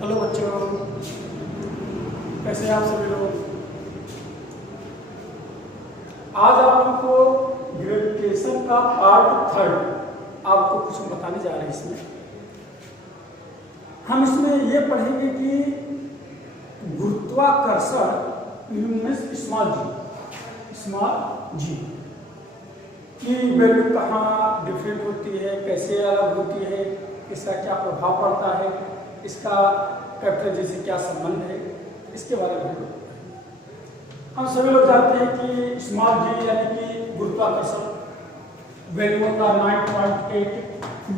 Hello बच्चों, कैसे हैं आप सभी लोग। आज आप लोगों को ग्रेविटेशन का पार्ट 3 आपको कुछ बताने जा रहे हैं। इसमें हम इसमें ये पढ़ेंगे कि गुरुत्वाकर्षण स्मॉल जी की वैल्यू कहाँ डिफरेंट होती है, कैसे अलग होती है, इसका क्या प्रभाव पड़ता है, इसका कैपिटल जी से क्या संबंध है, इसके बारे में हम सभी लोग जानते हैं कि स्मॉल जी यानी कि गुरुत्वाकर्षण वैल्यू होता है 9.8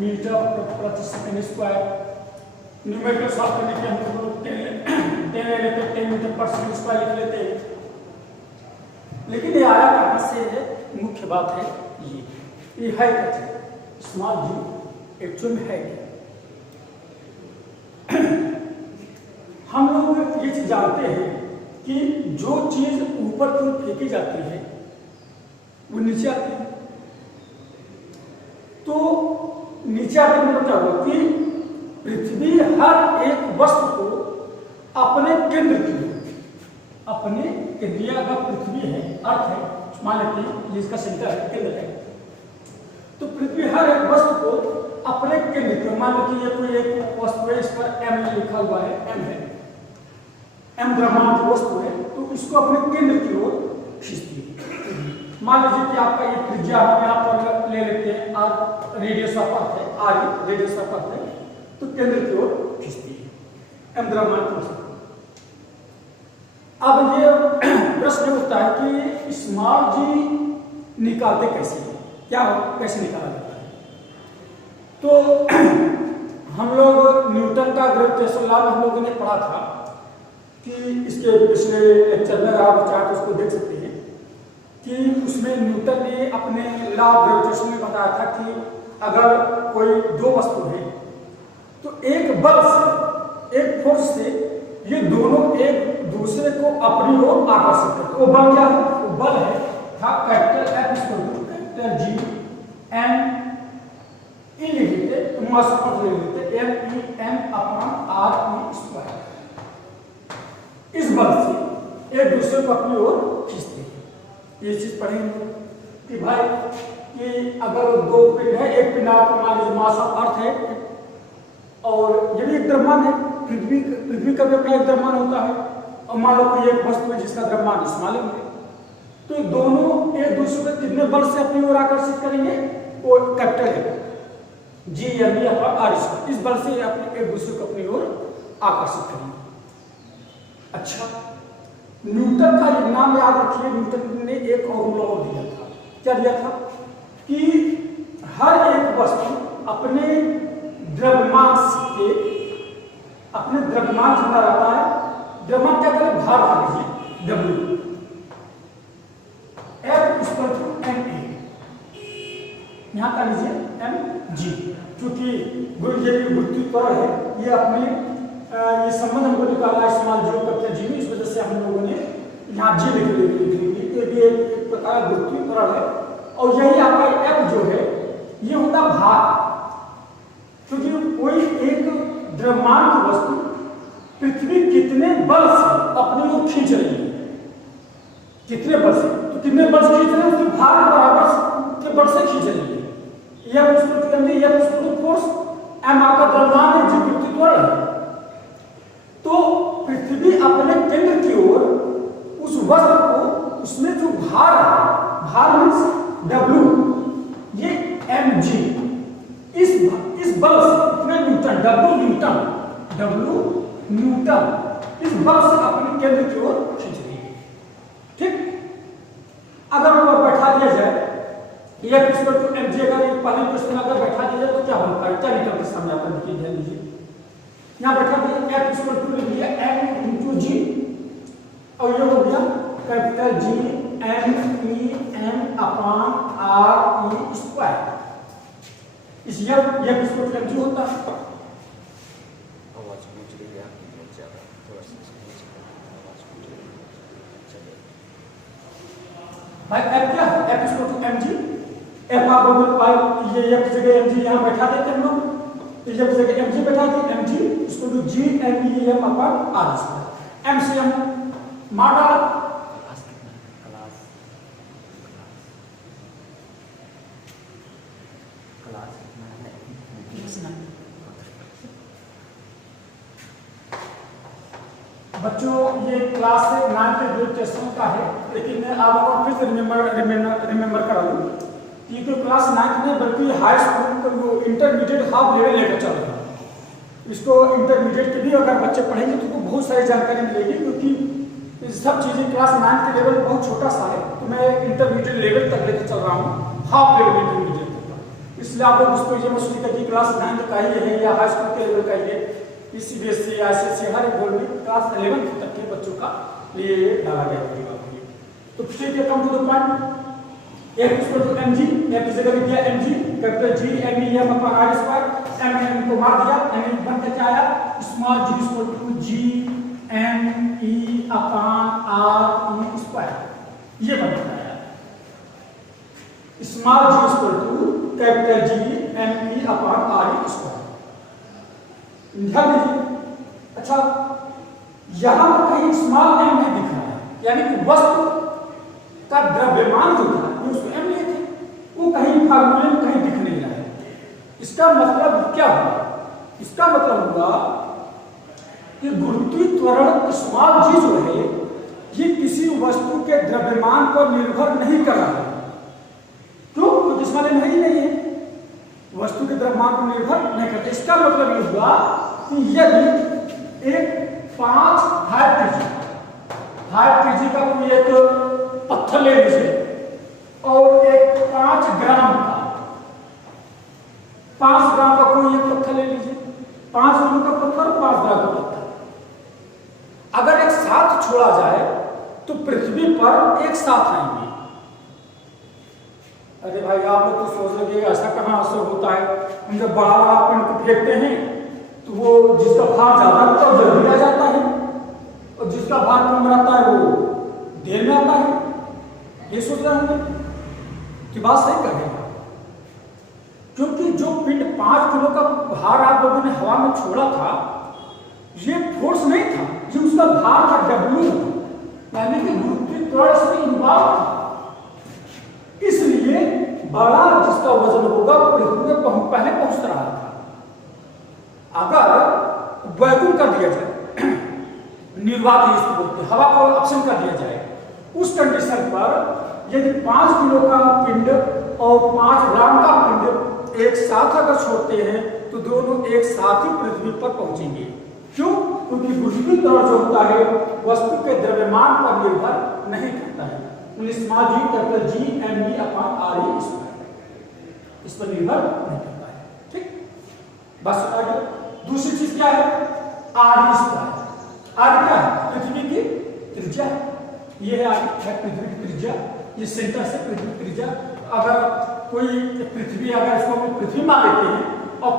मीटर प्रति सेकंड स्क्वायर। न्यूमेरिकल सॉल्व करने के हम लोग 10 ले लेते हैं, 10 मीटर पर सेकंड स्क्वायर लिख लेते हैं। लेकिन ये आया कहाँ से है, मुख्य बात है ये है क्या स्मॉल जी एक्चुअल में है क्या। हम लोग ये चीज जानते हैं कि जो चीज ऊपर की ओर फेंकी जाती है वो नीचे आती है। तो नीचे आते मतलब क्या हुआ कि पृथ्वी हर एक वस्तु को अपने केंद्र की अपने केंद्रीय का पृथ्वी है, अर्थ है, मान लेते हैं जिसका सेंटर है, केंद्र है। तो पृथ्वी हर एक वस्तु को अपने केंद्र की, मान लो कि ये कोई एक वस्तु है, इस पर एम लिखा हुआ है, एम है, एम द्रव्यमान की वस्तु है, तो इसको अपने केंद्र की ओर खींचती है। मान लीजिए कि आपका ये त्रिज्या हम यहाँ पर ले लेते हैं, आर रेडियस ऑफ अर्थ है, आर रेडियस ऑफ अर्थ है, तो केंद्र की ओर खींचती है एम द्रव्यमान की वस्तु। अब ये प्रश्न उठता है कि स्मॉल जी निकालते कैसे हैं, क्या कैसे निकाला जाता है। तो हम लोग न्यूटन का ग्रेविटेशन लॉ हम लोगों ने पढ़ा था कि इसके पिछले लेक्चर में आप चाहे तो उसको देख सकते हैं कि उसमें न्यूटन ने अपने लॉ ऑफ ग्रेविटेशन में बताया था कि अगर कोई दो वस्तु है तो एक बल से, एक फोर्स से ये दोनों एक दूसरे को अपनी ओर आकर्षित करते। वो बल क्या है, वो बल है था capital F capital G M E लिख लेते, मास ऑफ ले लेते, M E M upon R E square. इस बल से एक दूसरे को अपनी ओर खींचते हैं। ये चीज पढ़ेंगे कि भाई कि अगर दो पिंड है, एक पिंड आपको मान लीजिए मास ऑफ अर्थ है और ये भी एक द्रव्यमान है, पृथ्वी का भी अपना एक द्रव्यमान होता है, और मान लो कोई एक वस्तु है जिसका द्रव्यमान स्मॉल है, तो दोनों एक दूसरे को कितने बल से अपनी ओर आकर्षित करेंगे, वो कैपिटल है G M E upon R square. इस बल से अपने एक दूसरे को अपनी ओर आकर्षित करेंगे। अच्छा, न्यूटन का एक नाम याद रखिए, न्यूटन ने एक और लॉ दिया था। क्या दिया था कि हर एक वस्तु अपने द्रव्यमान से, अपने द्रव्यमान जितना रहता है, द्रव्यमान क्या करें, भार कर लीजिए W, F equal to ma, यहां का लीजिए mg, क्योंकि गुरुत्व त्वरण है, ये अपने ये संबंध हमको निकाला है स्मॉल जी कैपिटल जी में, इस वजह से हम लोगों ने यहाँ जी लिख ली। ये भी एक प्रकार गुरुत्व त्वरण है, और यही आपका F जो है ये होता भार, क्योंकि कोई एक द्रव्यमान की वस्तु पृथ्वी कितने बल से अपनी ओर खींच रही है, कितने बल से, तो कितने बल से खींच रहे हैं, उसके भार के बराबर के बल से खींच रही है। यह फोर्स, एम आपका द्रव्यमान है, जी गुरुत्व त्वरण है। तो पृथ्वी अपने केंद्र की ओर उस वस्तु को, उसमें जो भार है, भार मीन्स W, ये mg, इस बल से कितने न्यूटन, W न्यूटन, इस बल से अपने केंद्र की ओर खींच रही है। ठीक, अगर वो बैठा दिया जाए ये इक्वल टू mg, अगर पहले क्वेश्चन अगर बैठा दिया जाए तो क्या होगा, क्या निकल के सामने आता है, ध्यान दीजिए। यहाँ बैठा दिया F इक्वल टू लिख दिया m इंटू जी, और ये हो गया capital G m e m upon r e square. इस ये इक्वल टू mg होता है। भाई F क्या है, F equal to mg, F आप लोग ये एक जगह mg यहाँ बैठा देते हैं हम लोग, तो जब जगह mg बैठा दी, mg इसको to g GMEM upon R square. MCM model बच्चों ये क्लास 9 के ग्रुप टेस्टों का है, लेकिन मैं आप लोगों को फिर से रिमेंबर करा दूँ ये तो क्लास 9 में बल्कि हाई स्कूल को वो इंटरमीडिएट हाफ लेवल लेकर चल रहा है। इसको इंटरमीडिएट के भी अगर बच्चे पढ़ेंगे तो बहुत सारी जानकारी मिलेगी, क्योंकि ये सब चीज़ें क्लास 9 के लेवल बहुत छोटा सा है, तो मैं इंटरमीडिएट लेवल तक लेकर चल रहा हूँ, हाफ लेवल इंटरमीडिएट तक। इसलिए आप लोग उसको ये मसूरी का कि क्लास 9 का ही है या हाई स्कूल के लेवल का ही है, CBSE ICSE हर एक बोर्ड में क्लास 11 तक के बच्चों का लिए डाला गया होगा। तो ठीक है, come to the point. F equal to mg, F की जगह लिख दिया mg, capital GMEM upon R square, M को मार दिया, M बन के क्या आया, small g equal to GME upon R square, ये बन के आया। Small g equal to capital GME upon R square. ध्यान दीजिए। अच्छा, यहां पर कहीं स्मॉल m नहीं दिख रहा है, यानी कि वस्तु का द्रव्यमान जो था उसको m लिए थे, वो कहीं फार्मूले में कहीं दिख नहीं रहा है। इसका मतलब क्या हुआ? इसका मतलब हुआ कि गुरुत्वीय त्वरण स्मॉल g जो है ये किसी वस्तु के द्रव्यमान पर निर्भर नहीं कर रहा है। क्यों? क्योंकि इसमें नहीं है, वस्तु के द्रव्यमान पर निर्भर नहीं करता। इसका मतलब ये हुआ कि यदि एक 5 हाई केजी का कोई एक पत्थर ले लीजिए और एक 5 ग्राम का कोई एक पत्थर ले लीजिए, 5 ग्राम का पत्थर और 5 ग्राम का पत्थर अगर एक साथ छोड़ा जाए तो पृथ्वी पर एक साथ आएंगे। अरे भाई, आप लोग तो सोच रहे ऐसा कहां असर होता है? हम जब बड़ा पिंड को फेंकते हैं तो वो जिसका भार ज्यादा होता है वो जल्दी आ जाता है, और जिसका भार कम रहता है वो देर में आता है। ये सोच रहे होंगे कि बात सही कर रहे हैं, क्योंकि जो पिंड 5 किलो का भार आप लोगों ने हवा में छोड़ा था, ये फोर्स नहीं था, ये उसका भार था W, यानी कि गुरुत्वीय त्वरण से इन्वॉल्व था। इसलिए बड़ा जिसका वजन होगा पृथ्वी पे पहले पहुंच रहा था। अगर वैक्यूम कर दिया जाए, निर्वात जिसको बोलते हैं, हवा को ऑप्शन कर दिया जाए, उस कंडीशन पर यदि 5 किलो का पिंड और 5 ग्राम का पिंड एक साथ अगर छोड़ते हैं तो दोनों एक साथ ही पृथ्वी पर पहुंचेंगे। क्यों? क्योंकि गुरुत्वीय त्वरण जो होता है वस्तु के द्रव्यमान पर निर्भर नहीं करता है। Small g capital GME upon R square इस पर निर्भर नहीं करता है। ठीक, बस आगे दूसरी चीज क्या है? R square. R क्या है? पृथ्वी की त्रिज्या। ये है पृथ्वी की त्रिज्या, ये सेंटर से पृथ्वी की त्रिज्या। अगर कोई पृथ्वी, अगर इसको हम पृथ्वी मान लेते हैं और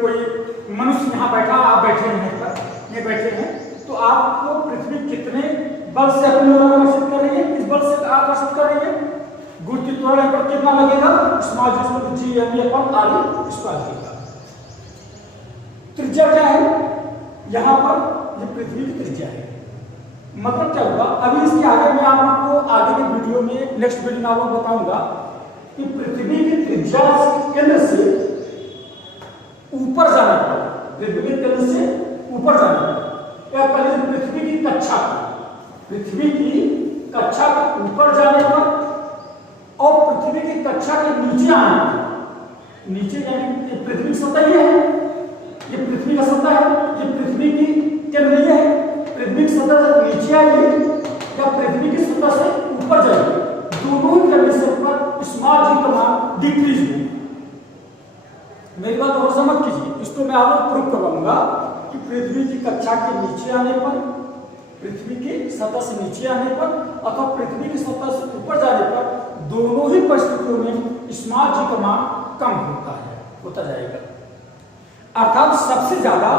कोई मनुष्य यहाँ बैठा, आप बैठे हैं, ये बैठे हैं, तो आपको पृथ्वी कितने बल से अपनी ओर आकर्षित कर रही है? इस बल से आकर्षित कर रही है। गुरुत्वीय त्वरण पर कितना लगेगा? Small GME upon R square का। त्रिज्या क्या है? यहाँ पर ये पृथ्वी की त्रिज्या है। मतलब क्या होगा? अभी इसके आगे मैं आप लोग को आगे के वीडियो में, नेक्स्ट वीडियो में आपको बताऊंगा कि पृथ्वी की त्रिज्या केंद्र से ऊपर जाने पर, पृथ्वी के केंद्र से ऊपर जाने पर, या पहले पृथ्वी की कक्षा के ऊपर जाने पर और पृथ्वी की कक्षा के नीचे आने पर, नीचे यानी पृथ्वी की सतह ये है, ये पृथ्वी का सतह है, ये पृथ्वी की केंद्र ये है। पृथ्वी की सतह से नीचे आएगी या पृथ्वी की सतह से ऊपर जाएगी, दोनों ही कंडीशन पर स्मॉल g का मान डिक्रीज होगी। मेरी बात और समझ कीजिए, इसको मैं आपको प्रूव करवाऊंगा कि पृथ्वी की कक्षा के नीचे आने पर, पृथ्वी की सतह से नीचे आने पर अथवा पृथ्वी की सतह से ऊपर जाने पर दोनों ही परिस्थितियों में स्मॉल g का मान कम होता जाएगा। अर्थात सबसे ज्यादा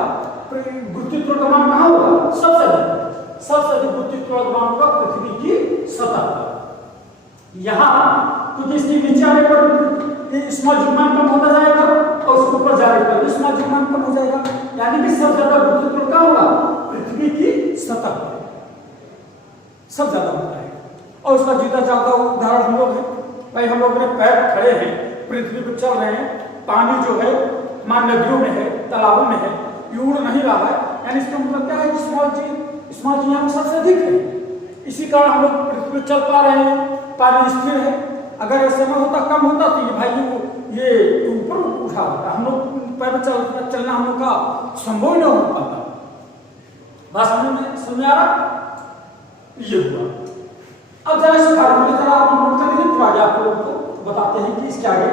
गुरुत्वीय त्वरण का मान कहां होगा? सबसे अधिक गुरुत्वीय त्वरण का मान होगा पृथ्वी की सतह पर। यहाँ क्योंकि इसके नीचे आने पर स्मॉल g मान कम होता जाएगा और उसके ऊपर जाने पर स्मॉल g मान कम हो जाएगा। यानी कि सबसे ज्यादा गुरुत्व क्या होगा, पृथ्वी की सतह पर सब ज्यादा होता है। और उसका जीता जाता उदाहरण हम लोग है, भाई हम लोग अपने पैर खड़े हैं, पृथ्वी पर चल रहे हैं, पानी जो है हमारी नदियों में है, तालाबों में है, ये उड़ नहीं रहा है, यानी इसका मतलब क्या है कि स्मॉल जी यहाँ सबसे अधिक है। इसी कारण हम लोग पृथ्वी पर चल पा रहे हैं, पानी स्थिर है। अगर समय होता कम होता तो ये भाई ये ऊपर उठा होता, हम लोग पैर चलना हम लोग का संभव न हो पाता। बात समझ में आ रहा, ये हुआ। अब जरा इस फार्मूले जरा आप नोट कर लीजिए, फिर आगे आप लोगों को बताते हैं कि इसके आगे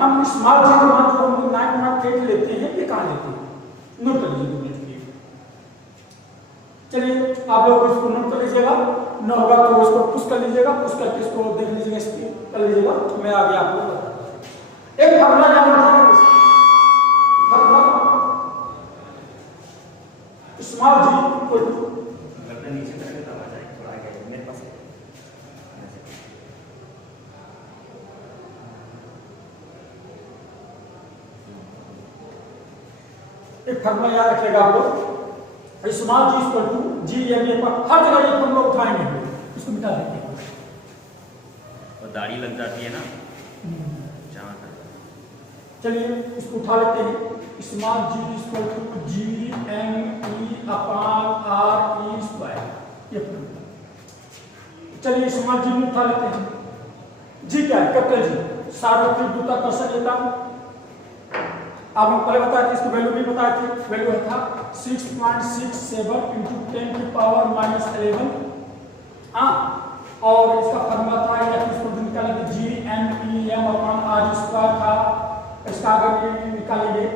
हम स्मॉल जी का मान जो हम लोग 9.8 लेते हैं ये कहाँ लेते हैं, नोट कर लीजिए। चलिए आप लोग इसको नोट कर लीजिएगा, न होगा तो इसको पुश कर लीजिएगा, पुश करके इसको देख लीजिएगा, स्पीड कर लीजिएगा, मैं आगे आपको बताता हूं। एक फार्मूला जानना है, स्मॉल जी इक्वल टू नीचे करके तब आ जाएगा, थोड़ा आगे मेरे पास एक फार्मूला याद रखिएगा आप लोग, स्मॉल जी इक्वल टू जी, यानी हर जगह ये फॉर्मूला उठाएंगे, इसको मिटा देते हैं और दाढ़ी लग जाती है ना जहाँ तक। चलिए इसको उठा लेते हैं, small G equal to G M E upon R E square, ये फॉर्मूला। चलिए स्मॉल जी में उठा लेते हैं, जी क्या है, कैपिटल जी, सार्वत्रिक गुरुत्वाकर्षण लेता हूं। आपको पहले बताया था, इसकी वैल्यू भी बताए थे, वैल्यू था 6.67 × 10⁻11। हाँ, और इसका फॉर्मूला था या इसको निकालेंगे G M E M upon R square था। इसका अगर ये निकालेंगे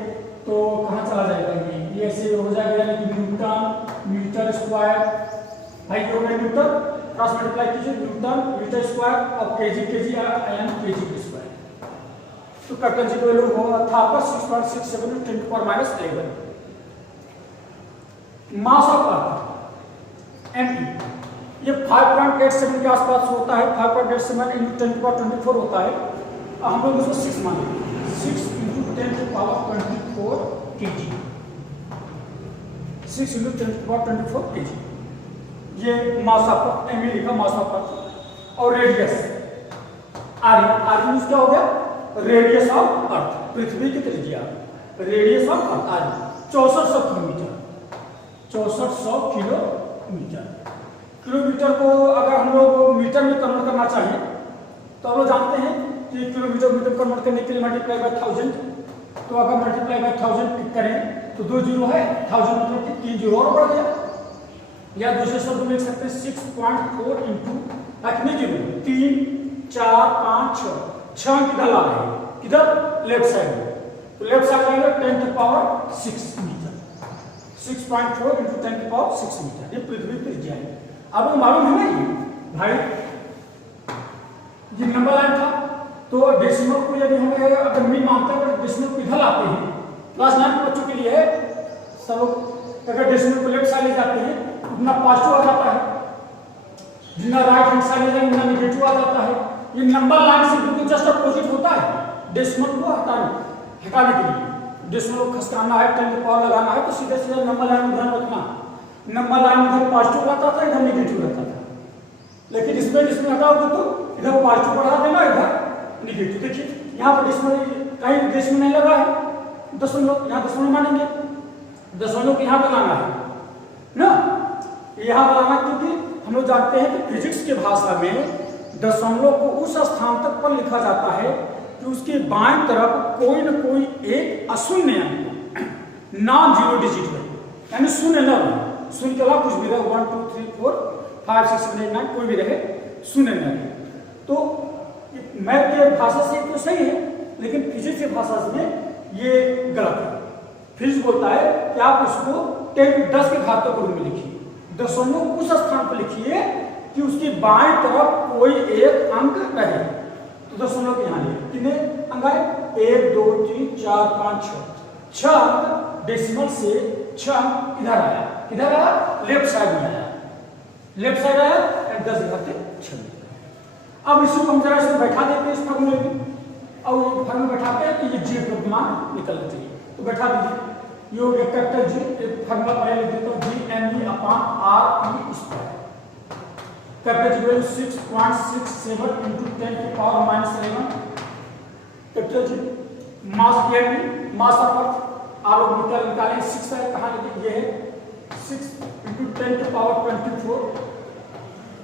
तो कहाँ चला जाएगा, ये ऐसे हो जाएगा, यानी कि न्यूटन मीटर स्क्वायर, भाई जो है न्यूटन क्रॉस मल्टीप्लाई कीजिए, न्यूटन मीटर स्क्वायर और केजी यानी केजी स्क्वायर। तो कैपिटल जी का वैल्यू हुआ था आपका 6.67 × 10⁻11। मास ऑफ अर्थ एमई ये 5.87 के आसपास होता है, 5.87 × 10⁻24 होता है। हम लोग उसको 6 मानेंगे, 6 × 10⁻24 kg, 6 × 10⁻24 kg, ये मास ऑफ एमई लिखा, मास ऑफ अर्थ। और रेडियस आर मींस क्या हो गया, रेडियस ऑफ अर्थ, पृथ्वी की त्रिज्या, रेडियस ऑफ अर्थ आज 6400 किलोमीटर, 6400 किलोमीटर। किलोमीटर को अगर हम लोग मीटर में कन्वर्ट करना चाहिए तो हम लोग जानते हैं कि किलोमीटर मीटर कन्वर्ट करने के लिए मल्टीप्लाई बाय 1000, तो अगर मल्टीप्लाई बाय 1000 पिक करें तो 2 जीरो है, 1000 मतलब कि 3 जीरो और बढ़ गया, या दूसरे शब्द में लिख सकते हैं 6.4 × कितने जीरो, 3 4 5 6 किधर ला रहे हैं, किधर, लेफ्ट साइड में, तो लेफ्ट साइड आएगा 10⁻6 मीटर, 6.4 × 10⁻6 मीटर, ये पृथ्वी की त्रिज्या है। आपको मालूम है ना ये भाई, ये नंबर लाइन था, तो डेसिमल को यदि हम अगर नहीं मानते हैं तो डेसिमल को इधर लाते हैं, क्लास 9 के बच्चों के लिए है, सब अगर डेसिमल को लेफ्ट साइड ले जाते हैं उतना पॉजिटिव आ जाता है, जितना राइट हैंड साइड ले जाएंगे उतना नेगेटिव आ जाता है। ये नंबर लाइन से बिल्कुल जस्ट अपोजिट होता है, डेसिमल को हटाने के लिए, डेसिमल को खसकाना है, 10 की पावर लगाना है, तो सीधे सीधे नंबर लाइन में ध्यान रखना, नंबर लाइन इधर पॉजिटिव रहता था, इधर नेगेटिव रहता था, लेकिन इसमें हटाओगे तो इधर पॉजिटिव बढ़ा देना, इधर नेगेटिव। देखिए यहाँ पर डेसिमल कहीं डेसिमल नहीं लगा है, दशमलव, यहाँ दशमलव मानेंगे, दशमलव को यहाँ पे लाना है ना, यहाँ पे लाना, क्योंकि हम लोग जानते हैं कि फिजिक्स के भाषा में दशमलव को उस स्थान तक पर लिखा जाता है कि उसके बाएं तरफ कोई न कोई एक अशून्य अंक, नॉन जीरो डिजिट है, यानी शून्य न रहे, शून्य के अलावा कुछ भी रहे, 1 2 3 4 5 6 7 8 9 कोई भी रहे, शून्य न रहे। तो मैथ के भाषा से तो सही है, लेकिन फिजिक्स के भाषा में ये गलत है। फिजिक्स बोलता है कि आप उसको 10 के घात रूप में लिखिए, दशमलव उस स्थान पर लिखिए कि उसकी बाएं तरफ कोई एक अंक रहे, तो दशमलव के यहाँ लिखिए, कितने अंक आए, 1 2 3 4 5 6 अंक, डेसिमल से 6 अंक इधर आया, किधर आया, लेफ्ट साइड में आया, लेफ्ट साइड आया, 10 घाते 6। अब इसी को हम जरा इसमें बैठा देते हैं इस फॉर्मूले में, और फॉर्मूले बैठाते हैं तो ये जी मान निकलना चाहिए, तो बैठा दीजिए ये हो गया कैपिटल जी, एक फार्मूला पहले लिख देता हूँ, GME/RE²। Capital G value 6.67 × 10⁻⁻11। Capital G mass M mass of आप लोग निकालें 6 है, कहाँ लिखे, ये है 6 × 10⁻24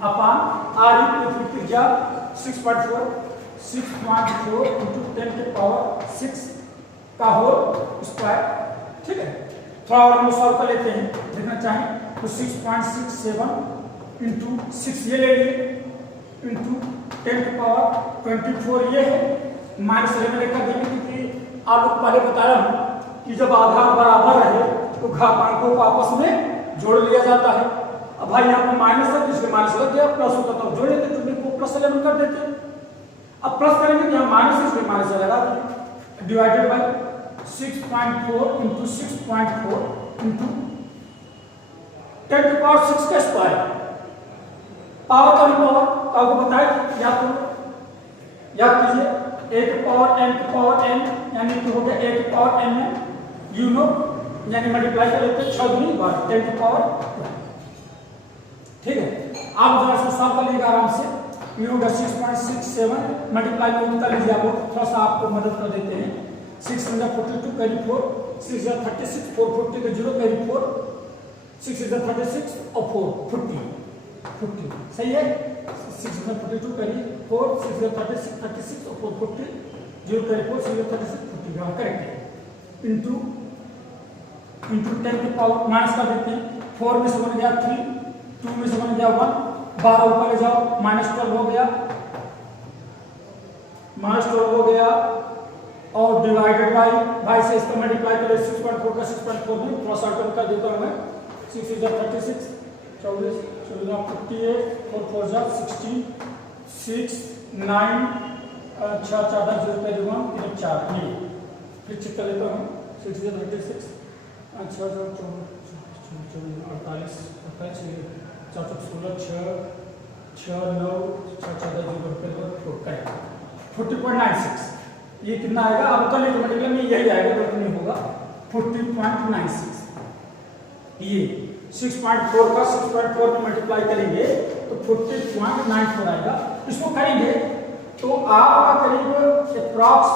अपॉन RE पृथ्वी त्रिज्या 6.4 × 10⁻6 का होल स्क्वायर। ठीक है, थोड़ा और हम सॉल्व कर लेते हैं, देखना चाहें तो 6.67 × 6 ये ले लिए इंटू 10⁻24 ये है, -11 लेकर देंगे, क्योंकि आप लोग पहले बताया हूं कि जब आधार बराबर रहे तो घातांकों को आपस में जोड़ लिया जाता है। अब भाई यहाँ पर माइनस है तो इसलिए माइनस लग गया, प्लस होता तो जोड़ लेते, तो +11 कर देते। अब प्लस करेंगे तो यहाँ माइनस है इसलिए माइनस लगा देंगे, डिवाइडेड बाय 6.4 × 6.4 × 10⁻6 का स्क्वायर। पावर का भी पावर आपको बताया कि याद कीजिए 8n यानी कि हो गया 8n यू नो, यानी मल्टीप्लाई कर लेते हैं 6 दूनी 10⁻। ठीक है, आप जरा सा सॉल्व कर लीजिएगा आराम से, ये होगा 6.67 मल्टीप्लाई कर लीजिए, आप लोग थोड़ा सा आपको मदद कर देते हैं। 6 × 42 कैरी 4, 6 × 36 440 का 0 कैरी 4, 6 × 36 और 4 50 सही है। 6 × 42 कैरी 4, 6 × 36 और 440 0 कैरी 4, 6 × 36 50 करेक्ट है, इंटू 10⁻, माइनस कर देते हैं, 4 में से बन गया 3, 2 में से बन गया 1, 12 ऊपर ले जाओ, -12 हो गया, -12 हो गया, और डिवाइडेड बाय से इसका मल्टीप्लाई करें 6.4 का 6.4 में थोड़ा सा कर देता हूं मैं, 6 × 36 24 14 58 4 4 जा 16 6 9 6 4 0 31 4 ये फिर चेक कर लेता हूं 6 × 36 6 4 48 4 16 6 9 6 4 0 करेक्ट 40.96। ये कितना आएगा, अब कल के मल्टीप्लाई में यही आएगा, गलत नहीं होगा, 40.96। ये 6.4 का 6.4 में मल्टीप्लाई करेंगे तो 40.94 आएगा। इसको करेंगे तो आपका करीब अप्रॉक्स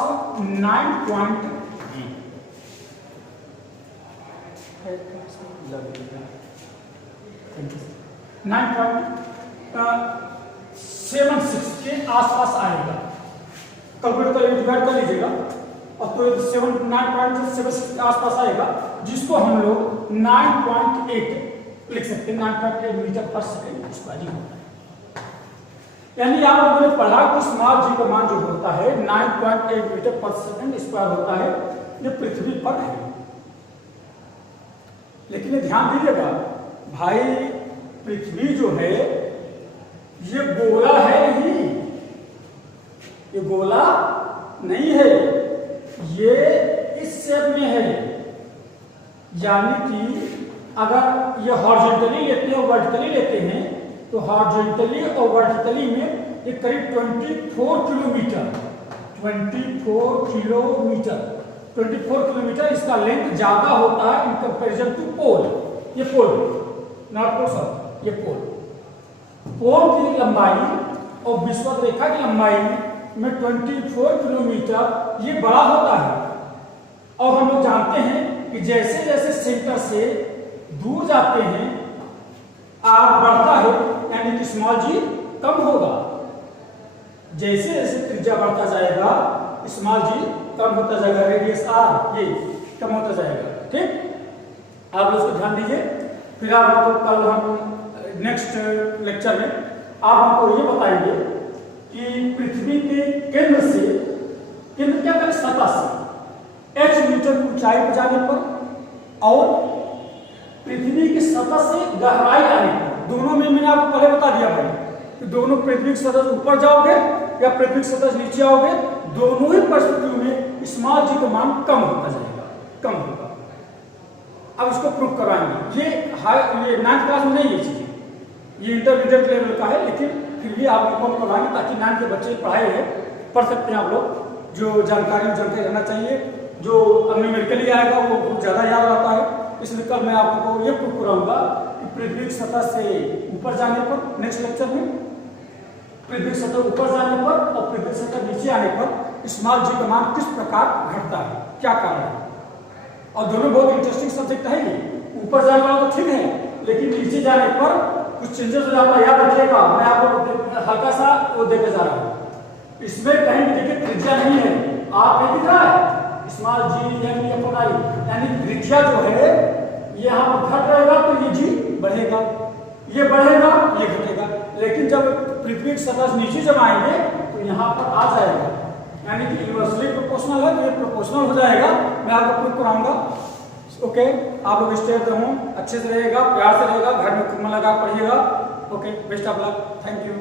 9.76 के आसपास आएगा। कैलकुलेट कर डिवाइड कर लीजिएगा और तो 9.76 के आसपास आएगा, जिसको हम लोग 9.8 लिख सकते हैं, 9.8 मीटर पर सेकंड स्क्वायर होता है। यानी आप लोगों ने पढ़ा कि स्मॉल जी का मान जो होता है 9.8 मीटर पर सेकंड स्क्वायर होता है, ये पृथ्वी पर है। लेकिन ध्यान दीजिएगा भाई, पृथ्वी जो है ये गोला है नहीं, ये गोला नहीं है, ये इस शेप में है। यानी कि अगर ये हॉरिजॉन्टली लेते हैं और वर्टिकली लेते हैं तो हॉरिजॉन्टली और वर्टिकली में ये करीब 24 किलोमीटर इसका लेंथ ज्यादा होता है इन कंपैरिजन टू पोल। ये पोल नॉट पोल सर, ये पोल की लंबाई और विषुवत रेखा की लंबाई में 24 किलोमीटर ये बड़ा होता है। और हम लोग जानते हैं कि जैसे जैसे सेंटर से दूर जाते हैं आर बढ़ता है, यानी कि स्मॉल जी कम होगा। जैसे जैसे त्रिज्या बढ़ता जाएगा स्मॉल जी कम होता जाएगा, रेडियस आर ये कम होता जाएगा। ठीक, आप उसको ध्यान दीजिए। फिर आप हमको कल हम नेक्स्ट लेक्चर में आप हमको ये बताएंगे कि पृथ्वी के केंद्र क्या करें, सतह से h मीटर ऊंचाई पर जाने पर और पृथ्वी की सतह से गहराई आने पर, दोनों में मैंने आपको पहले बता दिया भाई कि दोनों पृथ्वी की सतह से ऊपर जाओगे या पृथ्वी की सतह से नीचे आओगे, दोनों ही परिस्थितियों में स्मॉल जी का मान कम होता जाएगा, कम होगा। अब इसको प्रूव कराएंगे। ये 9th क्लास में नहीं ये चीजें, ये इंटरमीडिएट लेवल का है, लेकिन फिर भी आप लोगों को कराएंगे ताकि 9th के बच्चे पढ़ाए हैं, पढ़ सकते हैं आप लोग। जो जानकारी रहना चाहिए जो न्यूमेरिकली आएगा वो बहुत ज़्यादा याद रहता है। इसलिए कल मैं आपको ये प्रूव कराऊंगा कि पृथ्वी की सतह से ऊपर जाने पर, नेक्स्ट लेक्चर में पृथ्वी की सतह ऊपर जाने पर और पृथ्वी की सतह नीचे आने पर स्मॉल जी का मान किस प्रकार घटता है, क्या कारण है। और दोनों बहुत इंटरेस्टिंग सब्जेक्ट है ये। ऊपर जाने वाला तो ठीक है, लेकिन नीचे जाने पर कुछ चेंजेस हो जाता है। याद रखिएगा, मैं आपको हल्का सा वो देकर जा रहा हूँ। इसमें कहीं भी देखिए त्रिज्या नहीं है, आप नहीं दिख रहा है स्मॉल जी यानी त्रिज्या जो है ये यहाँ पर घट रहेगा तो ये जी बढ़ेगा, ये बढ़ेगा ये घटेगा। लेकिन जब पृथ्वी की सतह से नीचे जब आएंगे तो यहाँ पर आ जाएगा, यानी कि इनवर्सली प्रोपोर्शनल है तो ये प्रोपोर्शनल हो जाएगा। मैं आपको प्रूव कराऊंगा। ओके, आप लोग स्टे रहूँ, अच्छे से रहेगा, प्यार से रहेगा, घर में मन लगा पढ़िएगा। Okay, best of luck, thank you.